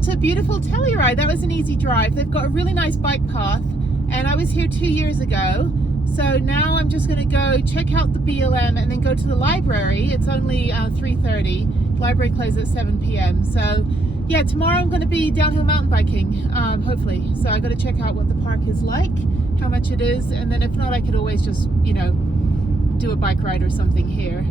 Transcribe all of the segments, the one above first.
it to beautiful Telluride. That was an easy drive. They've got a really nice bike path, and I was here 2 years ago. So now I'm just going to go check out the BLM and then go to the library. It's only 3:30. Library closes at 7 p.m. So yeah, tomorrow I'm going to be downhill mountain biking, hopefully. So I got to check out what the park is like, how much it is, and then if not, I could always just, you know, do a bike ride or something here.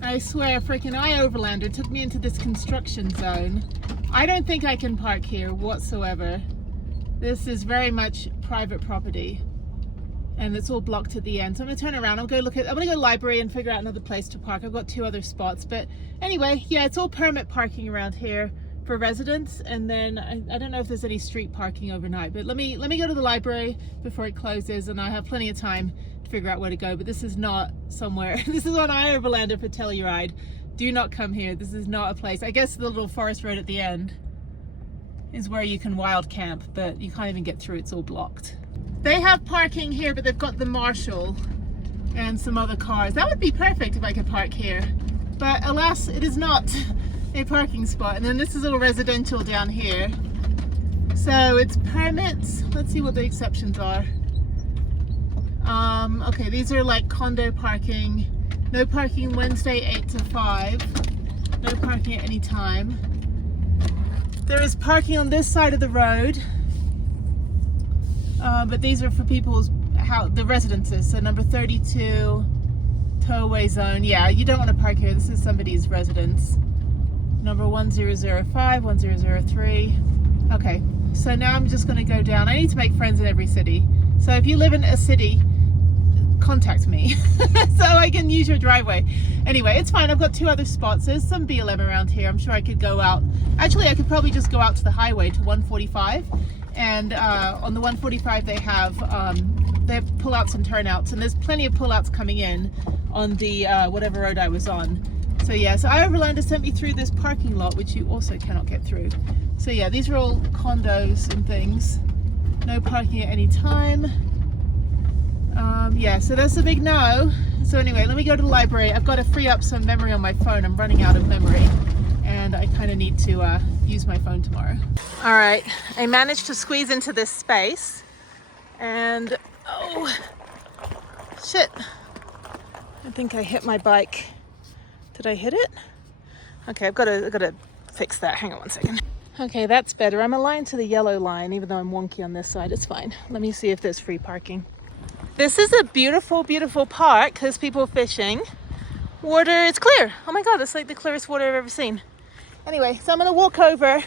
I swear, freaking iOverlander took me into this construction zone. I don't think I can park here whatsoever. This is very much private property, and it's all blocked at the end. So I'm gonna turn around. I'm gonna go to the library and figure out another place to park. I've got 2 other spots, but anyway, yeah, it's all permit parking around here for residents, and then I don't know if there's any street parking overnight. But let me go to the library before it closes, and I have plenty of time to figure out where to go. But this is not somewhere. This is on iOverlander for Telluride. Do not come here. This is not a place. I guess the little forest road at the end is where you can wild camp, but you can't even get through. It's all blocked. They have parking here, but they've got the marshal and some other cars. That would be perfect if I could park here, but alas, it is not a parking spot. And then this is all residential down here, so it's permits. Let's see what the exceptions are. Okay, these are like condo parking. No parking Wednesday 8 to 5. No parking at any time. There is parking on this side of the road, but these are for people's the residences. So number 32, towaway zone. Yeah, you don't want to park here. This is somebody's residence. Number 1005, 1003. Okay, so now I'm just going to go down. I need to make friends in every city. So if you live in a city, contact me so I can use your driveway. Anyway, it's fine. I've got 2 other spots. There's some BLM around here. I'm sure I could go out. Actually, I could probably just go out to the highway to 145, and on the 145 they have pullouts and turnouts, and there's plenty of pullouts coming in on the whatever road I was on. So yeah, so iOverlander sent me through this parking lot, which you also cannot get through. So yeah, these are all condos and things. No parking at any time. Yeah, so that's a big no. So anyway, let me go to the library. I've got to free up some memory on my phone. I'm running out of memory, and I kind of need to use my phone tomorrow. All right, I managed to squeeze into this space, and oh shit, I think I hit my bike. Did I hit it? Okay, I've got to fix that. Hang on one second. Okay, that's better. I'm aligned to the yellow line, even though I'm wonky on this side. It's fine. Let me see if there's free parking. This is a beautiful, beautiful park. There's people fishing. Water is clear. Oh my God, it's like the clearest water I've ever seen. Anyway, so I'm gonna walk over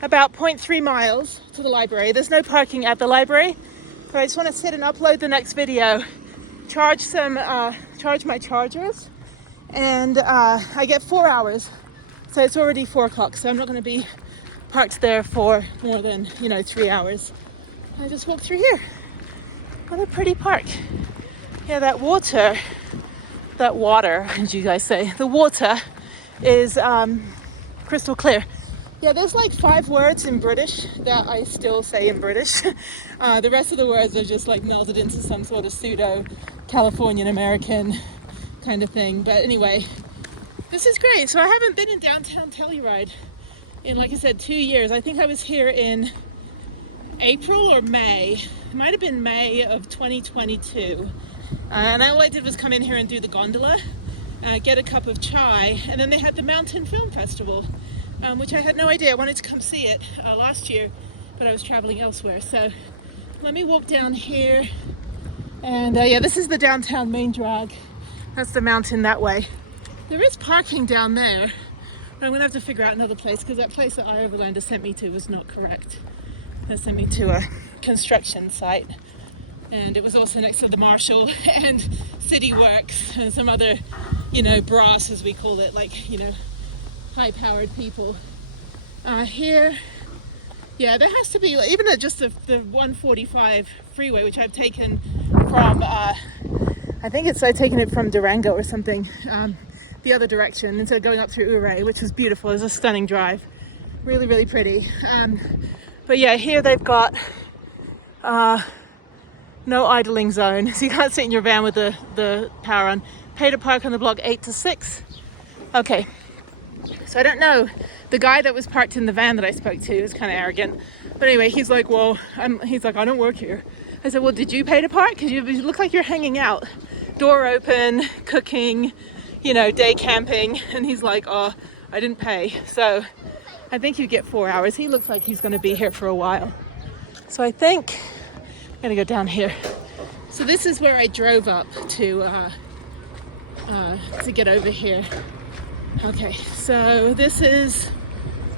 about 0.3 miles to the library. There's no parking at the library, but I just wanna sit and upload the next video, charge my chargers, and I get 4 hours. So it's already 4 o'clock, so I'm not gonna be parked there for more than, 3 hours. I just walk through here. What a pretty park. Yeah, that water, as you guys say, the water is crystal clear. Yeah, there's like 5 words in British that I still say in British. The rest of the words are just like melded into some sort of pseudo Californian American kind of thing. But anyway, this is great. So I haven't been in downtown Telluride in, like I said, 2 years. I think I was here in April or May. It might have been May of 2022. And all I did was come in here and do the gondola, get a cup of chai, and then they had the Mountain Film Festival, which I had no idea. I wanted to come see it last year, but I was traveling elsewhere. So let me walk down here. And yeah, this is the downtown main drag. That's the mountain that way. There is parking down there, but I'm gonna have to figure out another place, because that place that iOverlander sent me to was not correct. That sent me to a construction site, and it was also next to the marshal and city works and some other, brass, as we call it, like, high-powered people. Here, yeah, there has to be, even at just the 145 freeway, which I've taken from, I think I've taken it from Durango or something, the other direction, instead of going up through Ouray, which was beautiful. It was a stunning drive, really, really pretty. But yeah, here they've got no idling zone, so you can't sit in your van with the power on. Pay to park on the block 8 to 6. Okay, So I don't know. The guy that was parked in the van that I spoke to is kind of arrogant. But anyway, he's like, well, he's like, I don't work here. I said, well, did you pay to park? Because you look like you're hanging out. Door open, cooking, you know, day camping. And he's like, oh, I didn't pay. So I think you get 4 hours. He looks like he's going to be here for a while. So I think I'm going to go down here. So this is where I drove up to get over here. Okay, so this is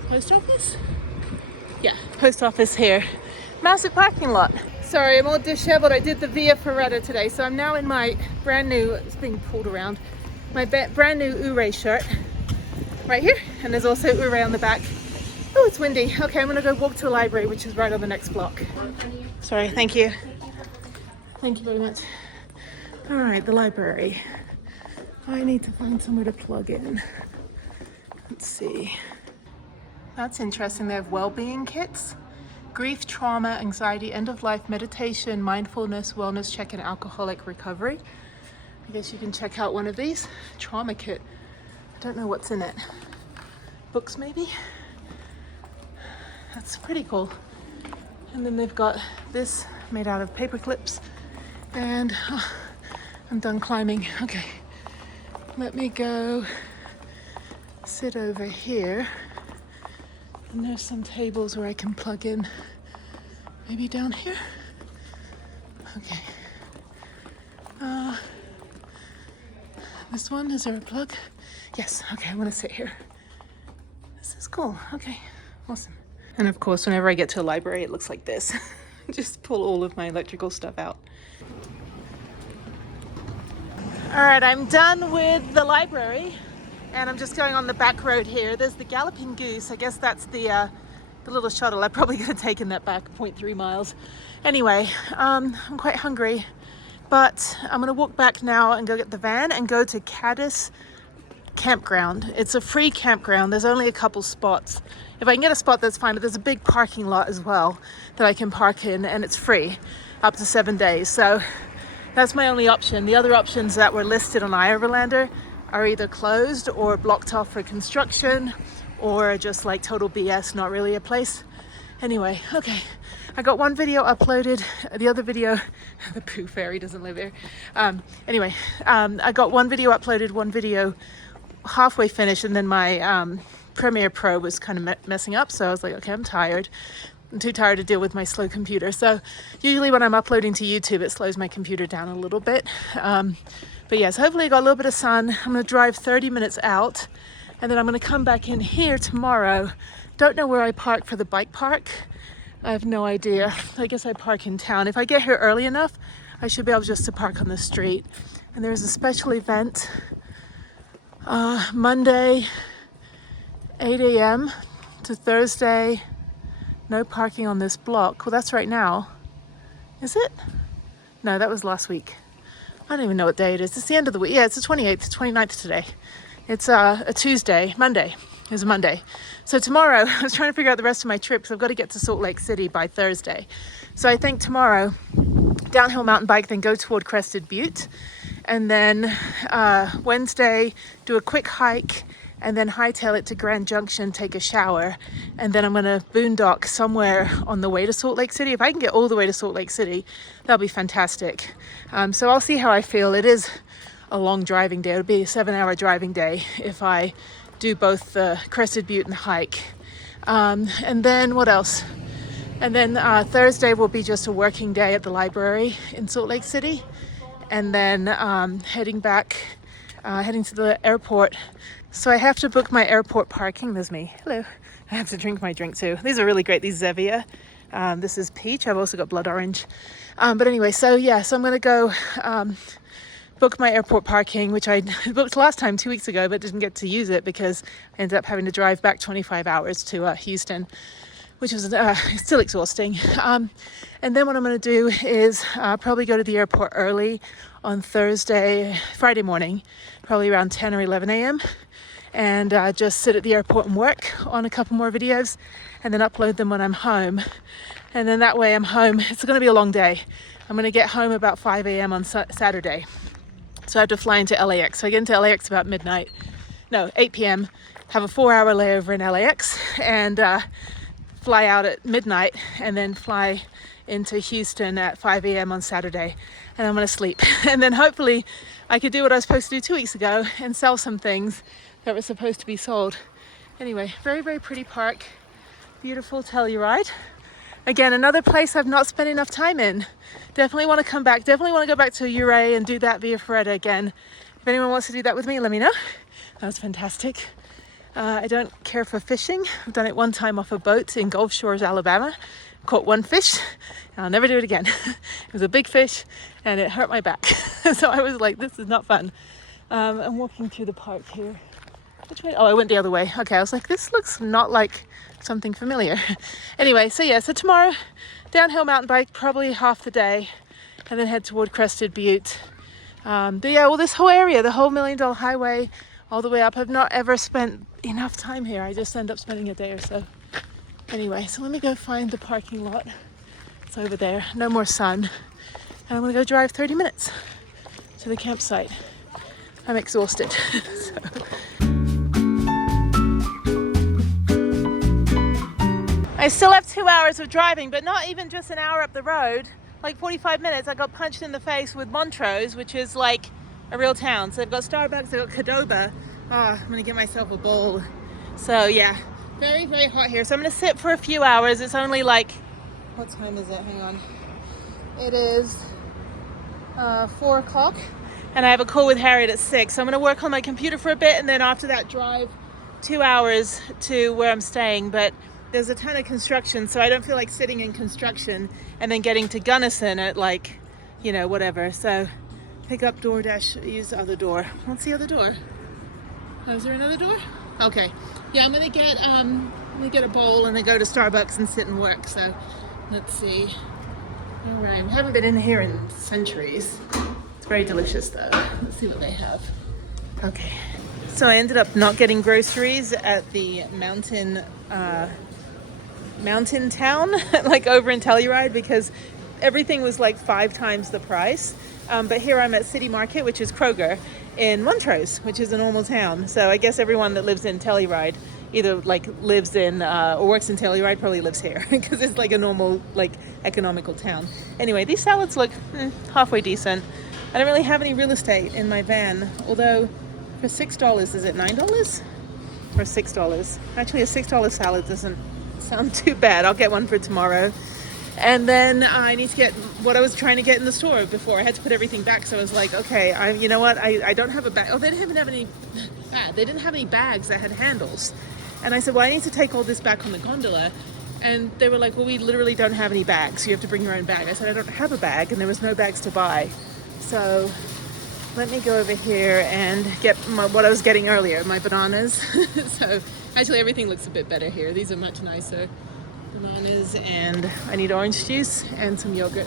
post office? Yeah, post office here. Massive parking lot. Sorry, I'm all disheveled. I did the Via Ferrata today, so I'm now in my brand new, it's being pulled around, my brand new Ure shirt right here, and there's also Ure on the back. Oh, it's windy. Okay, I'm gonna go walk to the library, which is right on the next block. Sorry, thank you. Thank you very much. All right, the library. I need to find somewhere to plug in. Let's see. That's interesting. They have well-being kits. Grief, trauma, anxiety, end-of-life meditation, mindfulness, wellness check, and alcoholic recovery. I guess you can check out one of these. Trauma kit. I don't know what's in it. Books, maybe? That's pretty cool. And then they've got this made out of paper clips. And I'm done climbing. Okay. Let me go sit over here. And there's some tables where I can plug in. Maybe down here? Okay. This one, is there a plug? Yes, okay, I want to sit here. This is cool. Okay, awesome. And of course, whenever I get to a library, it looks like this. Just pull all of my electrical stuff out. All right, I'm done with the library. And I'm just going on the back road here. There's the Galloping Goose. I guess that's the little shuttle. I probably could have taken that back 0.3 miles. Anyway, I'm quite hungry, but I'm gonna walk back now and go get the van and go to Cadiz Campground. It's a free campground. There's only a couple spots. If I can get a spot, that's fine, but there's a big parking lot as well that I can park in, and it's free up to 7 days. So that's my only option. The other options that were listed on iOverlander are either closed or blocked off for construction, or just like total BS, not really a place. Anyway, okay, I got one video uploaded. The other video, the Pooh Fairy doesn't live here. Anyway, I got one video uploaded, one video halfway finished, and then my Premiere Pro was kind of messing up. So I was like, okay, I'm tired. I'm too tired to deal with my slow computer. So usually when I'm uploading to YouTube, it slows my computer down a little bit. But yes, hopefully I got a little bit of sun. I'm gonna drive 30 minutes out, and then I'm gonna come back in here tomorrow. Don't know where I park for the bike park. I have no idea. I guess I park in town. If I get here early enough, I should be able just to park on the street. And there's a special event, Monday, 8 a.m. to Thursday. No parking on this block. Well, that's right now. Is it? No, that was last week. I don't even know what day it is. It's the end of the week. Yeah, it's the 28th, 29th today. It's a Tuesday, Monday. It's a Monday. So tomorrow, I was trying to figure out the rest of my trip because I've got to get to Salt Lake City by Thursday. So I think tomorrow, downhill mountain bike, then go toward Crested Butte. And then Wednesday, do a quick hike, and then hightail it to Grand Junction, take a shower, and then I'm gonna boondock somewhere on the way to Salt Lake City. If I can get all the way to Salt Lake City, that'll be fantastic. So I'll see how I feel. It is a long driving day. It'll be a 7-hour driving day if I do both the Crested Butte and the hike. And then what else? And then Thursday will be just a working day at the library in Salt Lake City. And then heading to the airport. So I have to book my airport parking. There's me. Hello. I have to drink my drink too. These are really great. These Zevia. This is peach. I've also got blood orange. But anyway, so yeah, so I'm going to go book my airport parking, which I booked last time 2 weeks ago, but didn't get to use it because I ended up having to drive back 25 hours to Houston, which was still exhausting. And then what I'm going to do is probably go to the airport early on Friday morning, probably around 10 or 11 a.m. and just sit at the airport and work on a couple more videos and then upload them when I'm home. And then that way I'm home. It's going to be a long day. I'm going to get home about 5 a.m. on Saturday. So I have to fly into LAX. So I get into LAX about midnight. no, 8 p.m., have a 4-hour layover in LAX, and fly out at midnight, and then fly into Houston at 5 a.m. on Saturday. And I'm gonna sleep. And then hopefully I could do what I was supposed to do 2 weeks ago and sell some things that were supposed to be sold. Anyway, very, very pretty park. Beautiful Telluride. Again, another place I've not spent enough time in. Definitely want to come back. Definitely want to go back to Ouray and do that via Ferretta again. If anyone wants to do that with me, let me know. That was fantastic. I don't care for fishing. I've done it one time off a boat in Gulf Shores, Alabama. Caught one fish. I'll never do it again. It was a big fish and it hurt my back. So I was like, this is not fun. I'm walking through the park here. Which way? Oh, I went the other way. Okay, I was like, this looks not like something familiar. Anyway, so yeah, so tomorrow, downhill mountain bike, probably half the day, and then head toward Crested Butte. But yeah, well, this whole area, the whole $1 Million Highway, all the way up, I've not ever spent enough time here. I just end up spending a day or so. Anyway, so let me go find the parking lot. It's over there, no more sun. And I'm gonna go drive 30 minutes to the campsite. I'm exhausted. So. I still have 2 hours of driving, but not even just an hour up the road, like 45 minutes. I got punched in the face with Montrose, which is like a real town. So they've got Starbucks, they've got Qdoba. Oh, I'm gonna get myself a bowl. So yeah, very, very hot here. So I'm gonna sit for a few hours. It's only like, what time is it? Hang on. It is 4 o'clock. And I have a call with Harriet at 6. So I'm gonna work on my computer for a bit, and then after that drive 2 hours to where I'm staying. But there's a ton of construction, so I don't feel like sitting in construction and then getting to Gunnison at like, you know, whatever. So pick up DoorDash, use the other door. What's the other door? Oh, is there another door? Okay. Yeah, I'm gonna get a bowl and then go to Starbucks and sit and work. So let's see. All right, I haven't been in here in centuries. It's very delicious though. Let's see what they have. Okay. So I ended up not getting groceries at the mountain town, like over in Telluride, because everything was like 5 times the price. But here I'm at City Market, which is Kroger, in Montrose, which is a normal town. So I guess everyone that lives in Telluride either like lives in or works in Telluride probably lives here because it's like a normal, like economical town. Anyway, these salads look halfway decent. I don't really have any real estate in my van, although for $6, is it $9? Or $6? Actually, a $6 salad doesn't sound too bad. I'll get one for tomorrow. And then I need to get what I was trying to get in the store before. I had to put everything back, so I was like, okay, you know what? I don't have a bag. Oh, they didn't have any They didn't have any bags that had handles. And I said, well, I need to take all this back on the gondola. And they were like, well, we literally don't have any bags. You have to bring your own bag. I said, I don't have a bag, and there was no bags to buy. So let me go over here and get what I was getting earlier, my bananas. So actually everything looks a bit better here. These are much nicer. Bananas, and I need orange juice and some yogurt.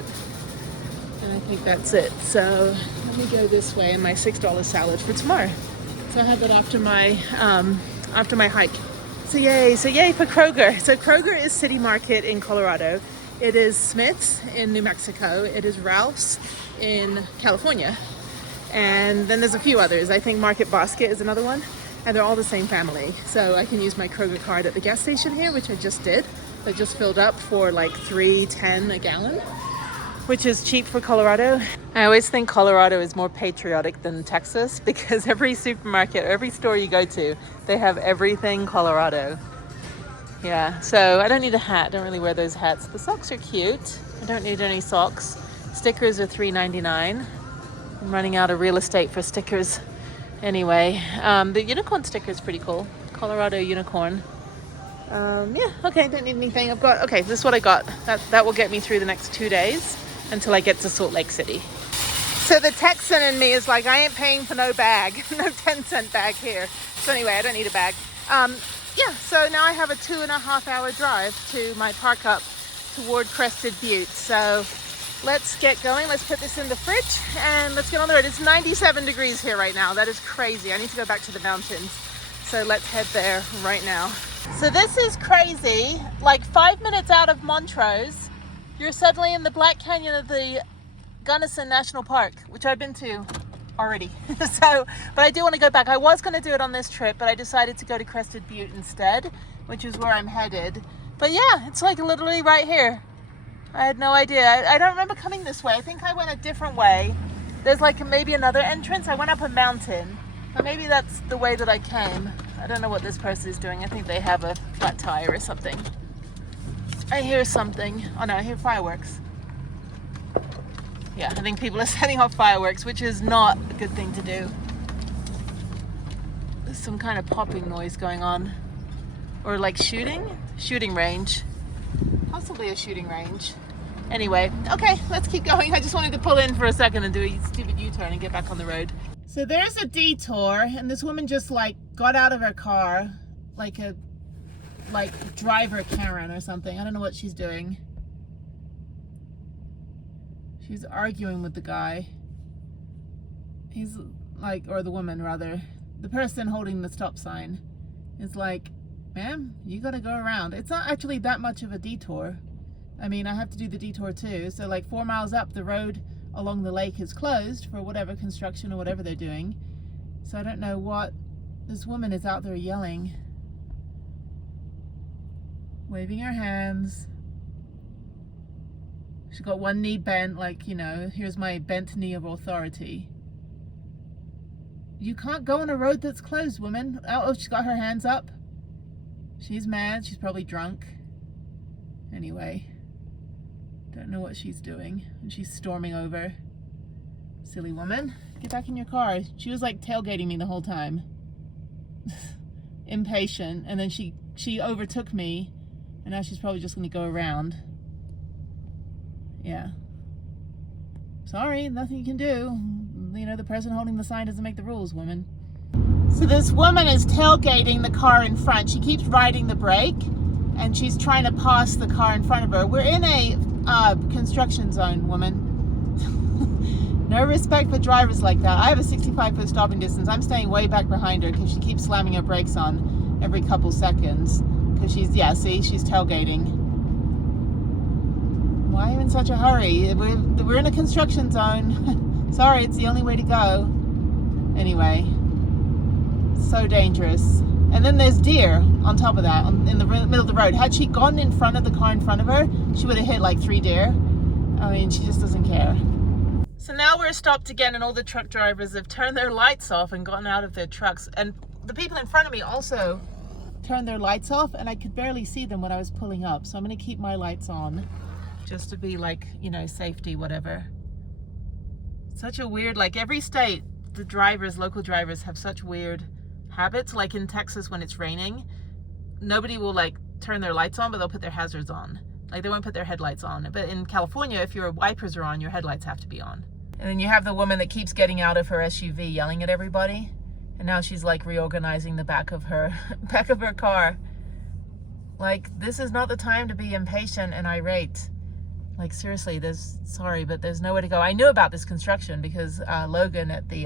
And I think that's it. So let me go this way, and my $6 salad for tomorrow. So I have that after my hike. So yay for Kroger. So Kroger is City Market in Colorado. It is Smith's in New Mexico. It is Ralph's in California. And then there's a few others. I think Market Basket is another one. And they're all the same family. So I can use my Kroger card at the gas station here, which I just did. I just filled up for like $3.10 a gallon, which is cheap for Colorado. I always think Colorado is more patriotic than Texas because every supermarket, every store you go to, they have everything Colorado. Yeah, so I don't need a hat. Don't really wear those hats. The socks are cute. I don't need any socks. Stickers are $3.99. I'm running out of real estate for stickers. Anyway, the unicorn sticker is pretty cool. Colorado unicorn. Yeah, okay, don't need anything. Okay, this is what I got. That will get me through the next 2 days until I get to Salt Lake City. So the Texan in me is like, I ain't paying for no bag. No 10-cent bag here. So anyway, I don't need a bag. Yeah, so now I have a 2.5-hour drive to my park up toward Crested Butte. So let's get going. Let's put this in the fridge and let's get on the road. It's 97 degrees here right now. That is crazy. I need to go back to the mountains. So let's head there right now. So this is crazy. Like 5 minutes out of Montrose, you're suddenly in the Black Canyon of the Gunnison National Park, which I've been to already. So, but I do want to go back. I was going to do it on this trip, but I decided to go to Crested Butte instead, which is where I'm headed. But yeah, it's like literally right here. I had no idea. I don't remember coming this way. I think I went a different way. There's like maybe another entrance. I went up a mountain, but maybe that's the way that I came. I don't know what this person is doing. I think they have a flat tire or something. I hear something. Oh no, I hear fireworks. Yeah, I think people are setting off fireworks, which is not a good thing to do. There's some kind of popping noise going on. Or like shooting range. Possibly a shooting range. Anyway, okay, let's keep going. I just wanted to pull in for a second and do a stupid U-turn and get back on the road. So there's a detour, and this woman just like got out of her car like a driver Karen or something. I don't know what she's doing. She's arguing with the guy. He's like, or the woman rather. The person holding the stop sign is like, ma'am, you gotta go around. It's not actually that much of a detour. I mean, I have to do the detour too. So like 4 miles up, the road along the lake is closed for whatever construction or whatever they're doing. So I don't know what this woman is out there yelling. Waving her hands. She's got one knee bent, like, you know, here's my bent knee of authority. You can't go on a road that's closed, woman. Oh, she's got her hands up. She's mad. She's probably drunk. Anyway, don't know what she's doing. And she's storming over. Silly woman. Get back in your car. She was like tailgating me the whole time. Impatient. And then she overtook me. And now she's probably just going to go around. Yeah. Sorry, nothing you can do. You know, the person holding the sign doesn't make the rules, woman. So this woman is tailgating the car in front. She keeps riding the brake, and she's trying to pass the car in front of her. We're in a construction zone, woman. No respect for drivers like that. I have a 65-foot stopping distance. I'm staying way back behind her because she keeps slamming her brakes on every couple seconds. Because she's tailgating. Why are you in such a hurry? We're in a construction zone. Sorry, it's the only way to go. Anyway, so dangerous. And then there's deer on top of that, in the middle of the road. Had she gone in front of the car in front of her, she would have hit like 3 deer. I mean, she just doesn't care. So now we're stopped again, and all the truck drivers have turned their lights off and gotten out of their trucks. And the people in front of me also turned their lights off, and I could barely see them when I was pulling up. So I'm going to keep my lights on. Just to be like, you know, safety, whatever. Such a weird, like every state, the drivers, local drivers have such weird habits. Like in Texas when it's raining, nobody will like turn their lights on, but they'll put their hazards on. Like they won't put their headlights on. But in California, if your wipers are on, your headlights have to be on. And then you have the woman that keeps getting out of her SUV yelling at everybody. And now she's like reorganizing the back of her car. Like, this is not the time to be impatient and irate. Like seriously, sorry, but there's nowhere to go. I knew about this construction because Logan at the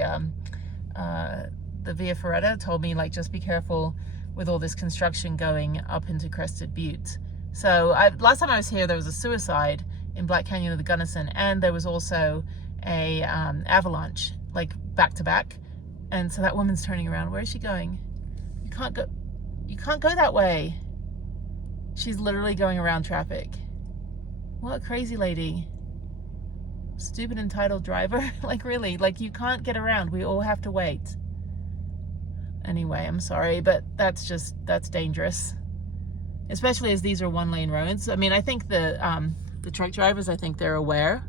Via Ferrata told me, like, just be careful with all this construction going up into Crested Butte. So last time I was here, there was a suicide in Black Canyon of the Gunnison, and there was also a avalanche, like back to back. And so that woman's turning around. Where is she going? You can't go that way. She's literally going around traffic. What a crazy lady. Stupid entitled driver. Like really, like you can't get around. We all have to wait. Anyway, I'm sorry, but that's dangerous. Especially as these are 1-lane roads. I mean, I think the truck drivers, I think they're aware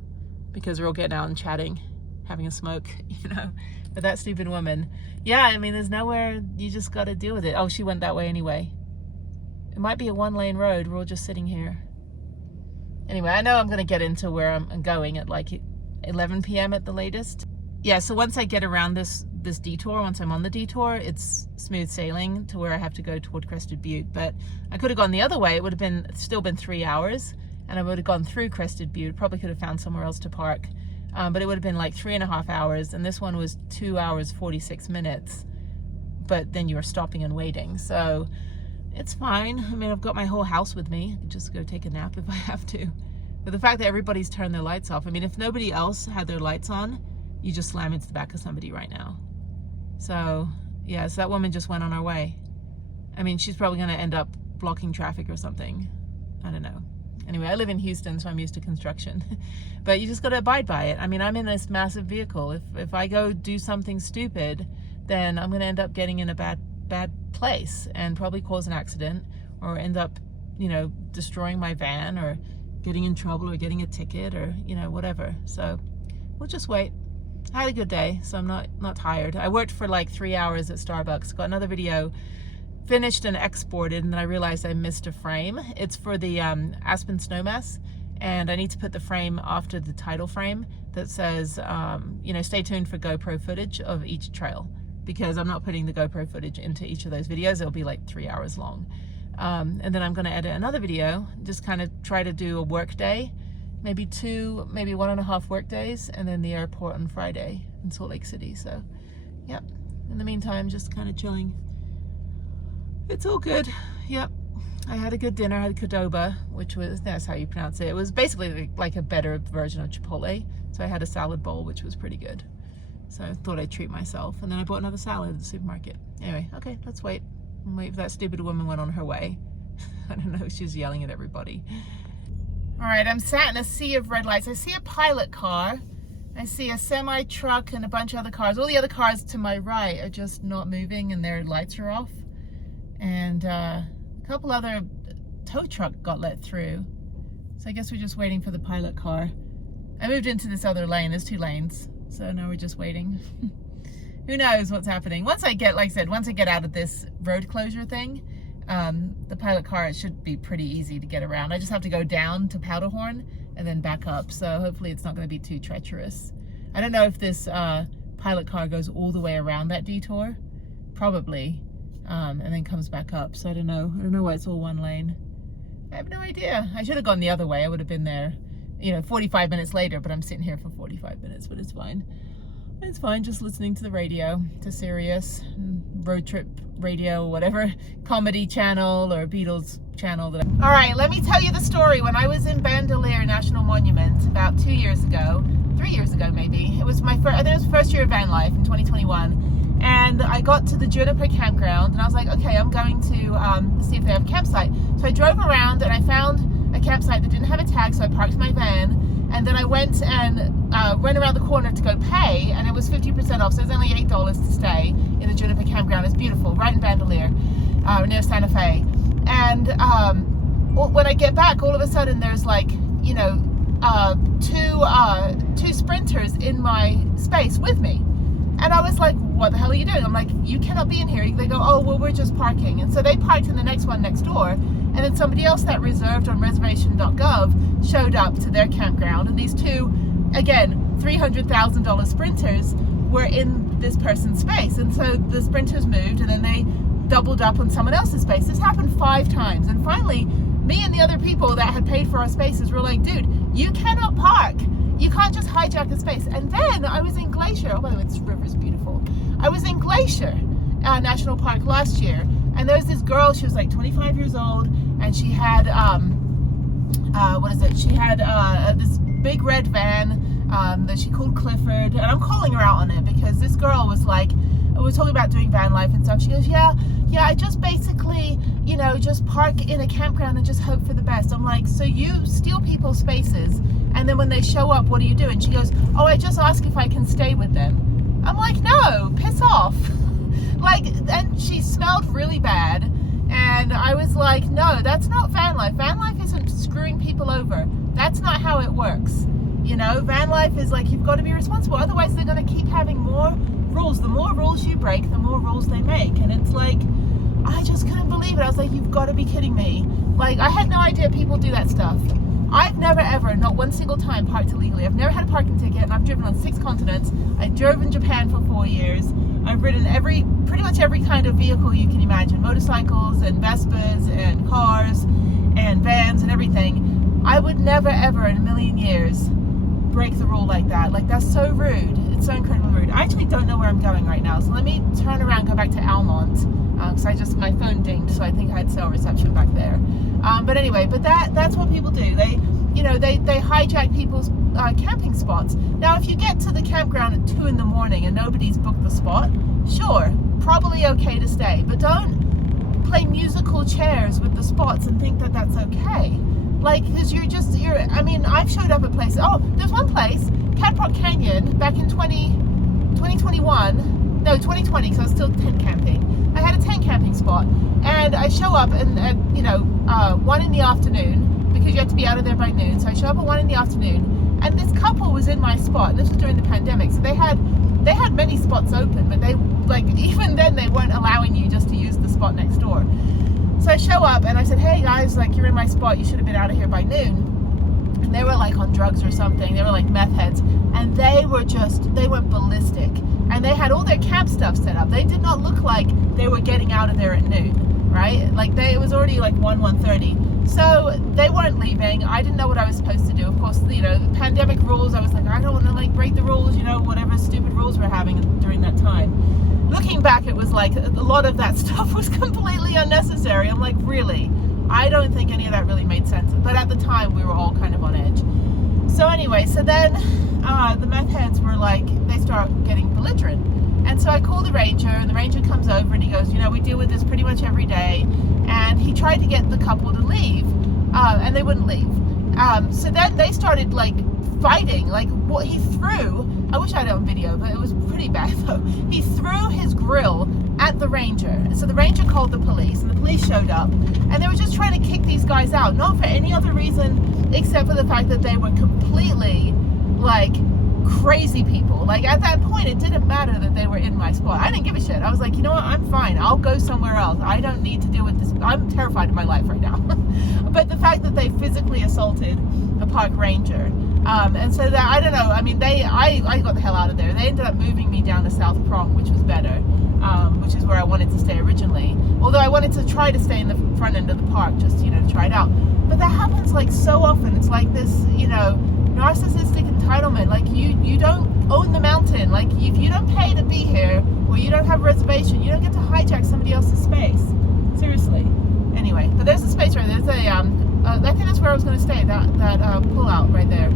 because we're all getting out and chatting, having a smoke, you know. But that stupid woman, yeah, I mean, there's nowhere, you just got to deal with it. Oh, she went that way anyway. It might be a 1-lane road. We're all just sitting here. Anyway, I know I'm going to get into where I'm going at like 11 p.m. at the latest. Yeah, so once I get around this detour, once I'm on the detour, it's smooth sailing to where I have to go toward Crested Butte. But I could have gone the other way. It would have still been 3 hours, and I would have gone through Crested Butte. Probably could have found somewhere else to park. But it would have been like 3.5 hours, and this one was 2 hours, 46 minutes. But then you were stopping and waiting. So it's fine. I mean, I've got my whole house with me. I can just go take a nap if I have to. But the fact that everybody's turned their lights off, I mean, if nobody else had their lights on, you just slam into the back of somebody right now. So yeah, so that woman just went on her way. I mean, she's probably going to end up blocking traffic or something. I don't know. Anyway, I live in Houston, so I'm used to construction. But you just got to abide by it. I mean, I'm in this massive vehicle. If I go do something stupid, then I'm going to end up getting in a bad place and probably cause an accident, or end up, you know, destroying my van, or getting in trouble, or getting a ticket, or, you know, whatever. So we'll just wait. I had a good day, so I'm not tired. I worked for like 3 hours at Starbucks, got another video finished and exported, and then I realized I missed a frame. It's for the Aspen Snowmass, and I need to put the frame after the title frame that says, you know, stay tuned for GoPro footage of each trail, because I'm not putting the GoPro footage into each of those videos. It'll be like 3 hours long. And then I'm going to edit another video, just kind of try to do a work day, maybe 1.5 work days, and then the airport on Friday in Salt Lake City. So, yep. In the meantime, just kind of chilling. It's all good. Yep. I had a good dinner. I had Adobe, which was, that's how you pronounce it. It was basically like a better version of Chipotle. So I had a salad bowl, which was pretty good. So I thought I'd treat myself. And then I bought another salad at the supermarket. Anyway, okay, let's wait. And wait for that stupid woman went on her way. I don't know, she was yelling at everybody. All right, I'm sat in a sea of red lights. I see a pilot car. I see a semi truck and a bunch of other cars. All the other cars to my right are just not moving and their lights are off. And a couple other tow truck got let through. So I guess we're just waiting for the pilot car. I moved into this other lane. There's 2 lanes. So now we're just waiting. Who knows what's happening. Once I get, like I said, once I get out of this road closure thing, the pilot car, it should be pretty easy to get around. I just have to go down to Powderhorn and then back up. So hopefully it's not going to be too treacherous. I don't know if this pilot car goes all the way around that detour. Probably. And then comes back up. So I don't know why it's all 1 lane. I have no idea. I should have gone the other way. I would have been there, you know, 45 minutes later, but I'm sitting here for 45 minutes, but it's fine. It's fine, just listening to the radio, to Sirius, road trip radio, or whatever, comedy channel or Beatles channel. All right, let me tell you the story. When I was in Bandelier National Monument about 2 years ago, 3 years ago maybe, it was my first, I think it was the first year of van life in 2021, and I got to the Juniper campground, and I was like, okay, I'm going to see if they have a campsite. So I drove around, and I found a campsite that didn't have a tag, so I parked my van, and then I went and went around the corner to go pay, and it was 50% off, so it was only $8 to stay in the Juniper campground. It's beautiful, right in Bandelier, near Santa Fe. And when I get back, all of a sudden there's like, you know, two sprinters in my space with me. And I was like, what the hell are you doing? I'm like, you cannot be in here. They go, oh, well, we're just parking. And so they parked in the next one next door. And then somebody else that reserved on reservation.gov showed up to their campground. And these two, again, $300,000 sprinters were in this person's space. And so the sprinters moved, and then they doubled up on someone else's space. This happened 5 times. And finally, me and the other people that had paid for our spaces were like, dude, you cannot park. You can't just hijack the space. And then I was in Glacier. Oh, by the way, this river is beautiful. I was in Glacier National Park last year, and there was this girl. She was like 25 years old, and she had She had this big red van that she called Clifford, and I'm calling her out on it because this girl was like, we were talking about doing van life and stuff. She goes, yeah, I just basically, you know, just park in a campground and just hope for the best. I'm like, so you steal people's spaces, and then when they show up, what do you do? And she goes, oh, I just ask if I can stay with them. I'm like, no, piss off. Like, and she smelled really bad, and I was like, no, that's not van life. Van life isn't screwing people over. That's not how it works. You know, van life is like, you've got to be responsible, otherwise they're going to keep having more rules. The more rules you break, the more rules they make. And it's like, I just couldn't believe it. I was like, you've got to be kidding me. Like, I had no idea people do that stuff. I've never ever, not one single time, parked illegally. I've never had a parking ticket, and I've driven on 6 continents. I drove in Japan for 4 years. I've ridden pretty much every kind of vehicle you can imagine. Motorcycles and Vespas and cars and vans and everything. I would never ever in a million years break the rule like that. Like, that's so rude. It's so incredibly rude. I actually don't know where I'm going right now, so let me turn around, go back to Almont, because my phone dinged, so I think I had cell reception back there. But anyway, that's what people do. They hijack people's camping spots. Now, if you get to the campground at 2 a.m. and nobody's booked the spot, sure, probably okay to stay. But don't play musical chairs with the spots and think that that's okay. Like, because I've showed up at places. Oh, there's one place, Cadpot Canyon, back in 2020, because I was still tent camping. I had a tent camping spot, and I show up at 1 in the afternoon, because you have to be out of there by noon. So I show up at 1 in the afternoon, and this couple was in my spot. This was during the pandemic, so they had many spots open, but even then they weren't allowing you just to use the spot next door. So I show up and I said, hey guys, you're in my spot, you should have been out of here by noon. And they were on drugs or something. They were meth heads, and they went ballistic. And they had all their camp stuff set up. They did not look like they were getting out of there at noon, right? It was already 1:30. So they weren't leaving. I didn't know what I was supposed to do. Of course, the pandemic rules, I was like, I don't want to break the rules, whatever stupid rules we're having during that time. Looking back, it was a lot of that stuff was completely unnecessary. I'm like, really? I don't think any of that really made sense. But at the time, we were all kind of on edge. So anyway, then the meth heads were they start getting belligerent. And so I call the ranger, and the ranger comes over and he goes, we deal with this pretty much every day. And he tried to get the couple to leave, and they wouldn't leave. So then they started fighting. What he threw, I wish I had it on video, but it was pretty bad though. He threw his grill at the ranger. So the ranger called the police, and the police showed up, and they were just trying to kick these guys out, not for any other reason except for the fact that they were completely crazy people. At that point, it didn't matter that they were in my spot. I didn't give a shit. I was like, you know what, I'm fine. I'll go somewhere else. I don't need to deal with this. I'm terrified of my life right now. But the fact that they physically assaulted a park ranger, and so that, I don't know, I got the hell out of there. They ended up moving me down to South Prong, which was better, which is where I wanted to stay originally. Although I wanted to try to stay in the front end of the park, just, to try it out. But that happens so often. It's this, narcissistic entitlement. You don't own the mountain. If you don't pay to be here, or you don't have a reservation, you don't get to hijack somebody else's space. Seriously. Anyway, but there's a space right there. There's I think that's where I was going to stay, that pull out right there.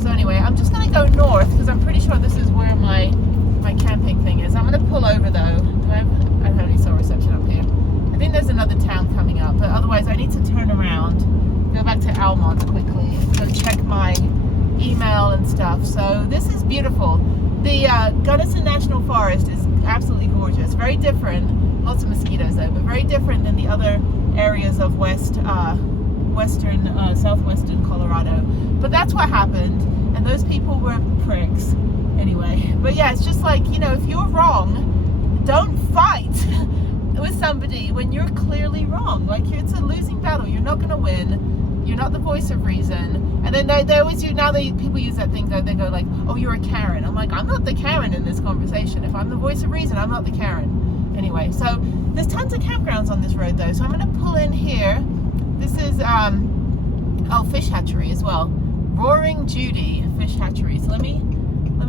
So anyway, I'm just going to go north, because I'm pretty sure this is where my camping thing is. I'm going to pull over though. I don't have any cell reception up here. I think there's another town coming up, but otherwise I need to turn around, go back to Almont quickly, go check my email and stuff. So this is beautiful. The Gunnison National Forest is absolutely gorgeous. Very different, lots of mosquitoes though, but very different than the other areas of southwestern Colorado. But that's what happened, and those people were pricks. Anyway, but yeah, it's just if you're wrong, don't fight with somebody when you're clearly wrong. It's a losing battle. You're not going to win. You're not the voice of reason. And then they always use, people use that thing, they go oh, you're a Karen. I'm like, I'm not the Karen in this conversation. If I'm the voice of reason, I'm not the Karen. Anyway, so there's tons of campgrounds on this road though. So I'm going to pull in here. This is, fish hatchery as well. Roaring Judy Fish Hatchery. So let me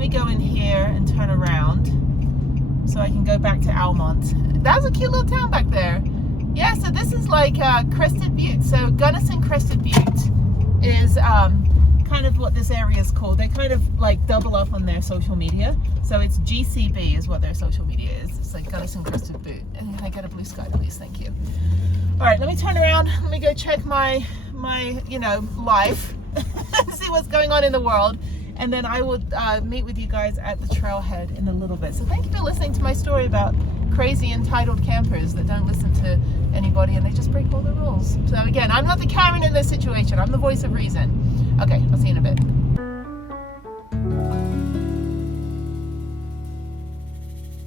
go in here and turn around so I can go back to Almont. That was a cute little town back there. Yeah, so this is Crested Butte. So Gunnison Crested Butte is kind of what this area is called. They kind of double up on their social media. So it's GCB is what their social media is. It's Gunnison Crested Butte. And I get a blue sky, please, thank you. All right, let me turn around. Let me go check my life and see what's going on in the world. And then I will meet with you guys at the trailhead in a little bit. So thank you for listening to my story about crazy entitled campers that don't listen to anybody and they just break all the rules. So again, I'm not the Karen in this situation. I'm the voice of reason. Okay, I'll see you in a bit.